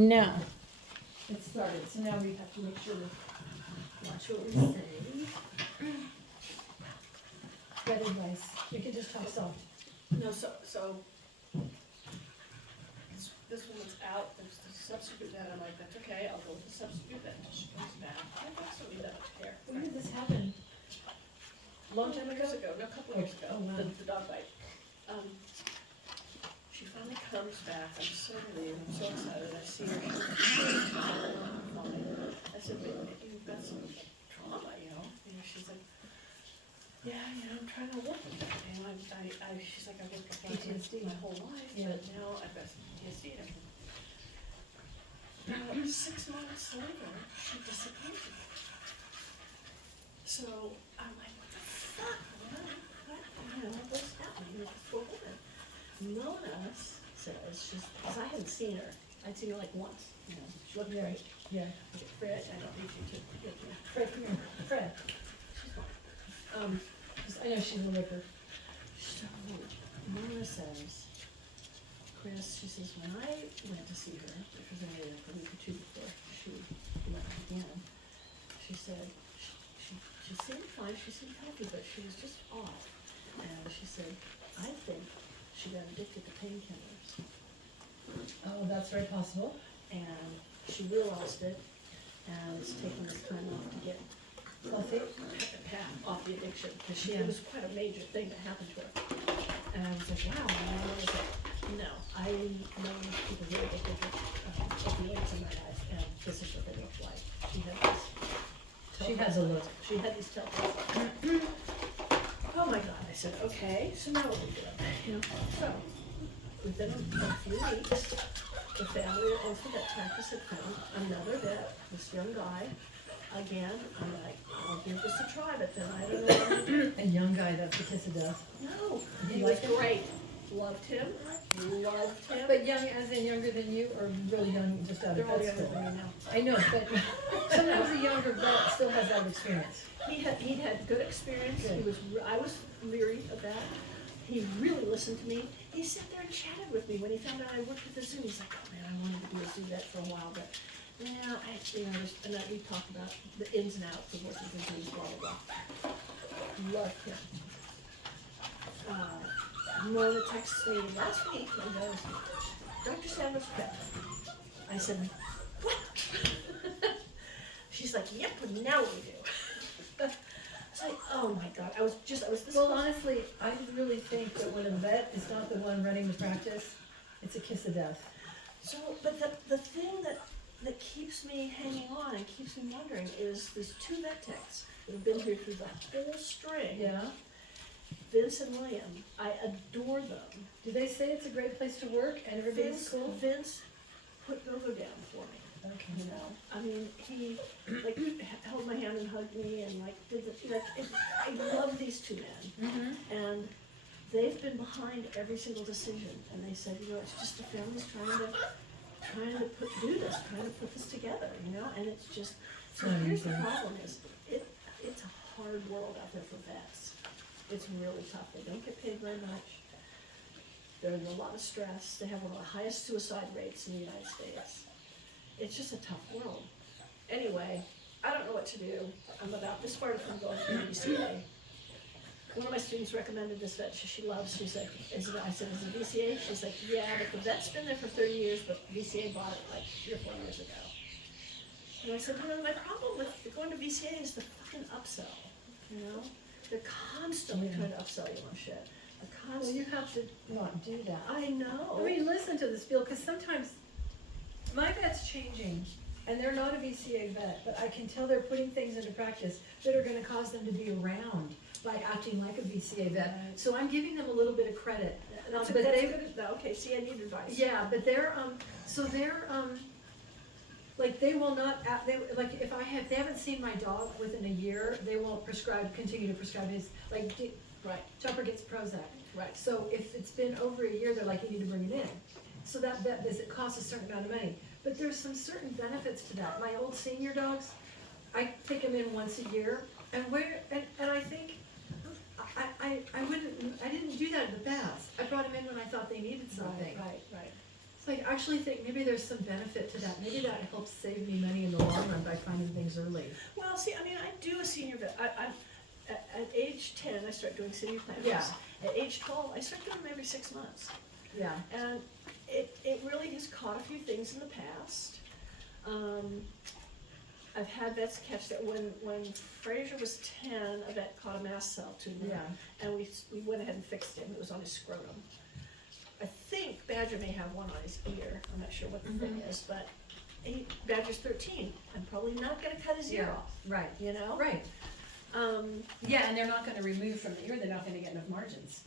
No. It started, so now we have to make sure to watch what we say. Good advice. We could just talk soft. No, so, this one's out, there's the substitute vet, I'm like, that's okay, I'll go with the substitute vet until she comes back. I absolutely love it here. When did this happen? Long time ago, no, a couple of years ago, Oh, wow. the dog bite. She finally comes back, I'm so relieved, I'm so excited, I see her, she's fine. I said, but you've got some trauma, you know, and she's like, yeah, I'm trying to work with that, you know, she's like, I worked with PTSD. my whole life, Yeah. but now I've got some PTSD and everything. Now, 6 months later, she disappeared. So, I'm like, what the fuck, what's happening with this poor woman? Mona says, because I hadn't seen her, I'd seen her like once, you know, she looked Yeah. great. Yeah. Fred, I don't need you to forgive me. Fred, come here. Fred. She's fine. I know she's a licker. So, Mona says, Chris, she says, when I went to see her, which was only like a week or two before she left again, she said, she seemed fine, she seemed healthy, but she was just off. And she said, I think she got addicted to painkillers. Oh, that's very possible. And she realized it, and is taking this time off to get Healthy. off the addiction, because Yeah. it was quite a major thing that happened to her. And I was like, wow, and I was like, no, I know people who are addicted to opioids in my life, and this is what they look like. She had this. She has a look. She had these telltale. Oh my God, I said, okay, so now what do we do? You know, so, within a few weeks, the family at Old Vet Practice had found another vet, this young guy. Again, I'm like, I'll give this a try, but then I don't know what to do. A young guy, that's the kiss of death. No, You he was like him? great. Loved him, loved him. But young as in younger than you, or really young just out They're of all vet younger school? than me now. I know, but sometimes a younger vet still has that experience. He'd had good experience. Good. I was leery of that. He really listened to me. He sat there and chatted with me when he found out I worked at the zoo. He's like, oh man, I wanted to be a zoo vet for a while, but yeah, and we talked about the ins and outs of working with zoos, blah, blah, blah. Loved him. Mona texts me last week and goes, Dr. Sanders vet. I said, what? She's like, yep, and now what do we do? It's like, oh my God, I was this Well, close. honestly, I really think that when a vet is not the one running the practice, it's a kiss of death. So, but the thing that keeps me hanging on and keeps me wondering is these two vet techs that have been here through the whole string. Yeah? Vince and William, I adore them. Do they say it's a great place to work and everybody's cool? Vince put Gogo down for me. Okay. You know, I mean, he like held my hand and hugged me and like did the I love these two men, Mm-hmm. and they've been behind every single decision. And they said, you know, it's just the family's trying to put this together, you know. And it's just so Not here's the easy. problem is it's a hard world out there for vets. It's really tough. They don't get paid very much. They're in a lot of stress. They have one of the highest suicide rates in the United States. It's just a tough world. Anyway, I don't know what to do. I'm about this far from going to the VCA. One of my students recommended this vet she loves. She's like, I said, is it VCA? She's like, yeah, but the vet's been there for 30 years, but VCA bought it like 3 or 4 years ago. And I said, you know, my problem with going to VCA is the fucking upsell, you know? They're constantly Yeah. trying to upsell you on shit. Well, you have to not do that. I know. I mean, listen to this, Bill, because sometimes my vet's changing, and they're not a VCA vet, but I can tell they're putting things into practice that are gonna cause them to be around by acting like a VCA vet. Right. So I'm giving them a little bit of credit. That's But they, good. Okay, see, I need advice. yeah, but they're, like, they will not, like, if they haven't seen my dog within a year, they won't continue to prescribe his, like, Right, Chopper gets Prozac. right. So if it's been over a year, they're like, you need to bring it in. So that visit costs a certain amount of money. But there's some certain benefits to that. My old senior dogs, I take them in once a year, and I think, I didn't do that in the past. I brought them in when I thought they needed something. Right. So I actually think maybe there's some benefit to that. Maybe that helps save me money in the long run by finding things early. Well, see, I mean, I do a senior vet, at age 10, I start doing senior plans. Yeah. At age 12, I start doing them every 6 months. Yeah. And it really has caught a few things in the past. I've had vets catch that when Fraser was 10, a vet caught a mast cell tumor. Yeah. And we went ahead and fixed him, it was on his scrotum. I think Badger may have one on his ear, I'm not sure what the thing is, but Badger's 13, I'm probably not gonna cut his ear Yeah. off, Right. you know? Right. Yeah, and they're not gonna remove from the ear, they're not gonna get enough margins.